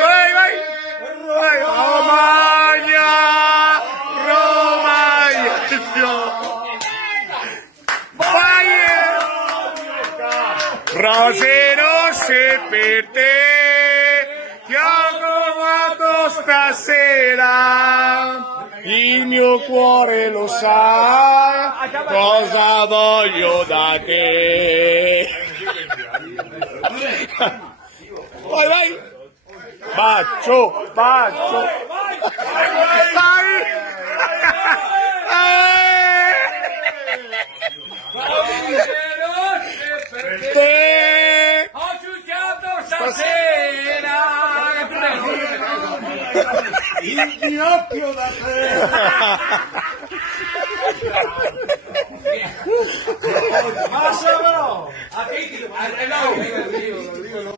Vai, vai! Vai, Romagna! Romagna! Vai! Rose rosse per te, ti ho trovato stasera. Il mio cuore lo sa cosa voglio da te. Vai, vai! Bacio, bacio! Vai! Te! Ho giudicato stasera! Il ginocchio da te! Ma se no! A te ti devo...